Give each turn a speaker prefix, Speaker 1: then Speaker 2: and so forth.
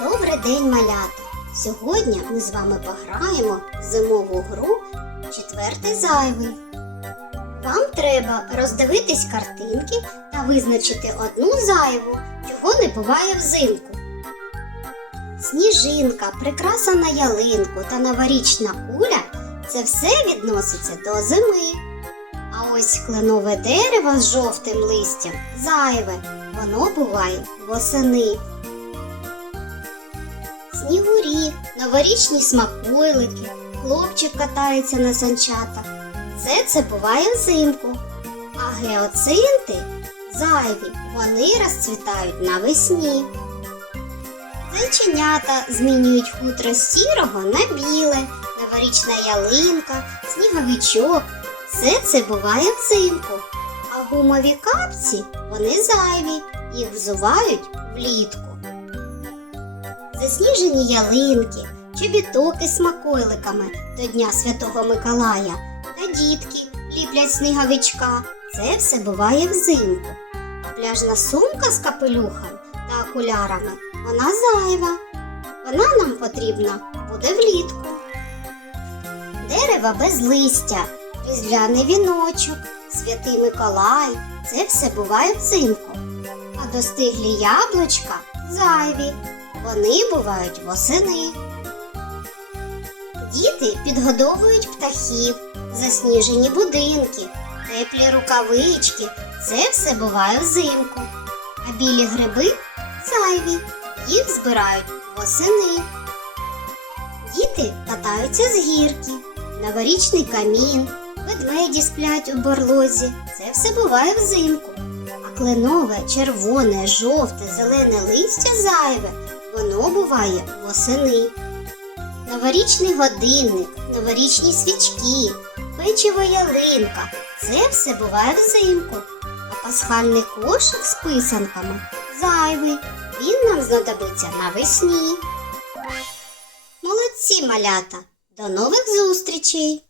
Speaker 1: Добрий день, малята! Сьогодні ми з вами пограємо в зимову гру Четвертий зайвий. Вам треба роздивитись картинки та визначити одну зайву, чого не буває взимку. Сніжинка, прикраса на ялинку та новорічна куля це все відноситься до зими. А ось кленове дерево з жовтим листям зайве, воно буває восени. Снігурі, новорічні смаколики, хлопчик катається на санчатах. Все це буває взимку. А геоцинти зайві, вони розцвітають навесні. Зайченята змінюють хутро сірого на біле, новорічна ялинка, сніговичок. Все це буває взимку. А гумові капці вони зайві, їх взувають влітку. Засніжені ялинки, чобітоки з смаколиками до Дня Святого Миколая та дітки ліплять сніговичка. Це все буває взимку. А пляжна сумка з капелюхом та окулярами вона зайва. Вона нам потрібна буде влітку. Дерева без листя, різдвяний віночок, святий Миколай це все буває взимку. А достиглі яблучка зайві. Вони бувають восени. Діти підгодовують птахів, засніжені будинки, теплі рукавички. Це все буває взимку. А білі гриби зайві. Їх збирають восени. Діти катаються з гірки, новорічний камін, ведмеді сплять у борлозі. Це все буває взимку. А кленове, червоне, жовте, зелене листя зайве воно буває восени. Новорічний годинник, новорічні свічки, печиво ялинка це все буває взимку. А пасхальний кошик з писанками зайвий. Він нам знадобиться навесні. Молодці малята! До нових зустрічей!